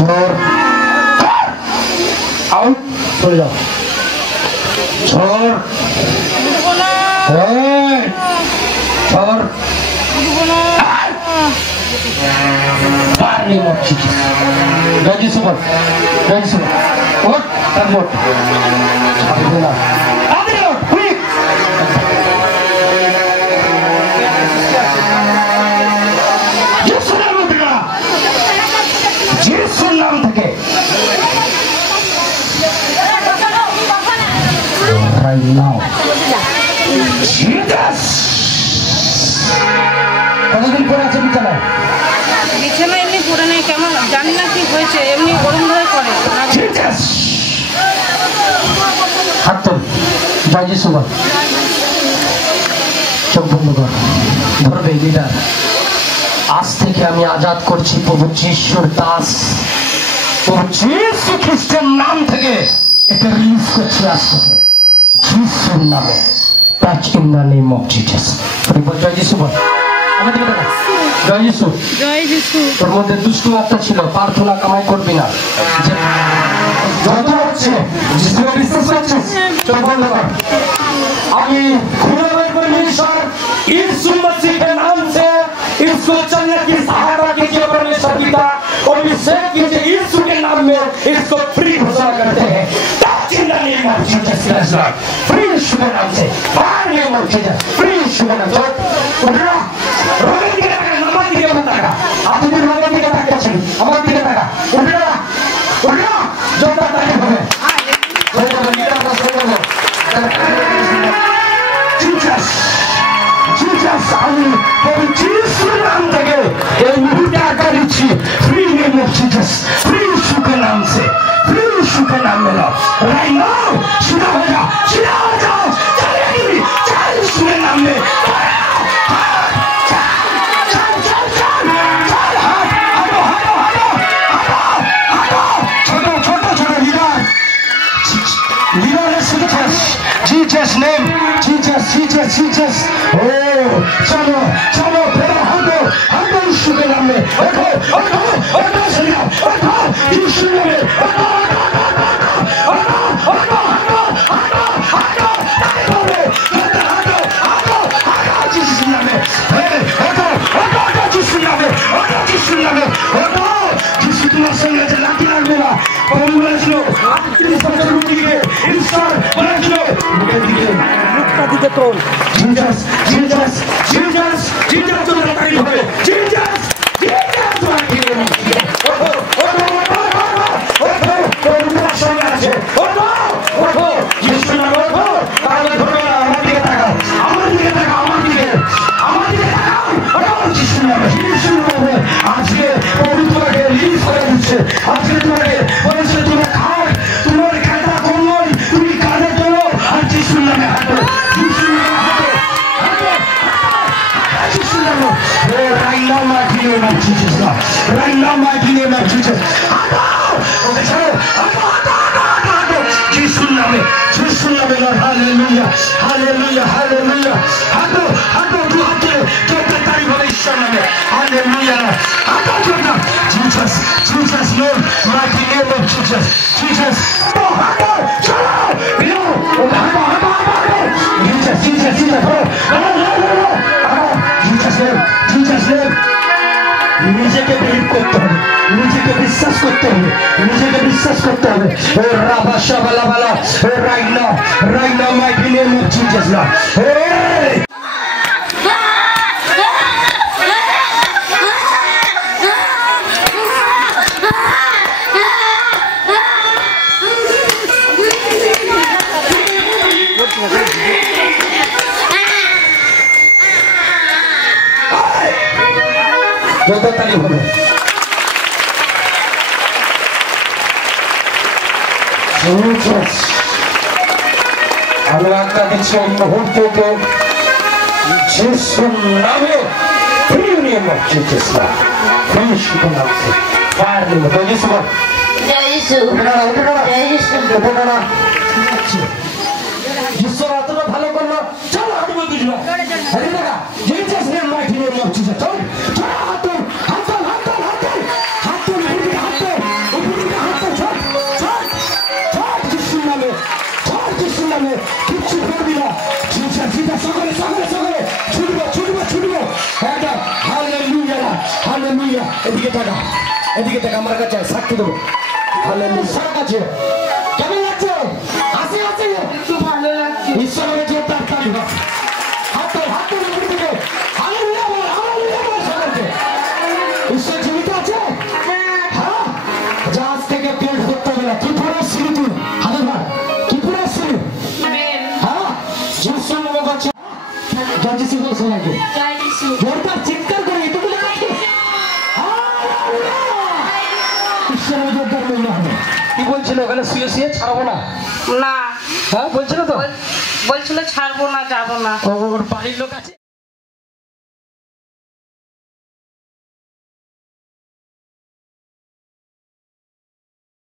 छोड़ आउट चले जाओ छोड़ छोड़ नहीं मोची गाजी सुपर और तब लोट देना आधे लोट क्विक जिस नाम থেকে right now Jesus কতদিন পরে আছে বিছানা বিছানা এমনি পড়ে নেই কেমন জানি না কি হয়েছে এমনি গরম ধরে পড়ে হাত তোল জয় সুবল চোখ বন্ধ কর ধরবে লিডার আজ থেকে আমি আজাদ করছি প্রভু যিশুর দাস প্রভু যিশু খ্রিস্টের নাম থেকে এটা রিলিজ করছি আজ থেকে যিশুর নামে touch in the name of Jesus জয় যিশু বল আমাদের কথা জয় যিশু তোর মধ্যে দুষ্ট আত্মা ছিল প্রার্থনা কামাই করবি না যত হচ্ছে যিশুকে বিশ্বাস করছিস চোখ বন্ধ কর আমি खुदा परमेश्वर यीशु मसीह के नाम से इसको चलने की सहारा कीजिए परमेश्वर पिता और अभिषेक कीजिए यीशु के नाम में इसको फ्री घोषणा करते हैं फ्री यीशु के नाम से बाहर नेम ऑफ जीसस फ्री यीशु के नाम से उठना रोगे दिखे ताका नमक दिखे मत ताका आप भी रोगे दिखे ताका चली अमर दिखे ताका उठना जोरदार ताली होवे Jesus আমি প্রভু যিশুর নাম থেকে এই মুহূর্তে আজ্ঞা দিচ্ছি free name of Jesus free यीशु नाम से फ्री यीशु के नाम में लो राइट नाउ सीधा हो जाओ चलेगी चल यीशु के नाम में Jesus name Jesus oh चलो तेरा हाथ यीशु के नाम में उठो चलिए उठो यीशु के नाम में Right now, mighty name of Jesus. Jesus name, Lord, hallelujah, hallelujah, hallelujah. Hallelujah. Jesus, Lord, mighty name of Jesus. Jesus. Jesus name. নিজেকে বিলিভ করতে হবে নিজেকে বিশ্বাস করতে হবে ও রাবা শাবালা বালা right now mighty name of Jesus Lord তালি হবে আমি আজ্ঞা দিচ্ছি এই মুহূর্তে যিশুর নামে free name of Jesus free শুভ নাম से फायर নেম জয় যিশু যিশু এতটা ভালো করলো চলো হাঁটবো দুজন আরে দাদা Jesus name mighty name of Jesus চল এদিকে টাকা, এদিকে টাকা, আমার কাছে আয়, সাক্ষী দেবো। ঈশ্বরের কাছে কেমন লাগছে? হাসি হাসি একটু ভালো লাগছে। ঈশ্বরের কাছে তার তালি দাও। হাতে হাতে উপর দিকে হালেলুয়া বল, হালেলুয়া বল সকলকে। ঈশ্বর জীবিত আছে? হ্যাঁ, জাহাজ থেকে পেট করতে হবে না। ত্রিপুরার সিঁড়ি তুই হাতে ধর, ত্রিপুরার সিঁড়ি। হ্যাঁ, যিশু নাম করছে। জয় যিশু বল সবাইকে। জোরদার চিৎকার করে এটুকু লাগছে। ঈশ্বরের জোরদার মূল্য হবে। কি বলছিল ওখানে শুয়ে শুয়ে ছাড়বো না? না, হ্যাঁ বলছিল তো, বলছিল ছাড়বো না, যাবো না। ওর বাড়ির লোক আছে।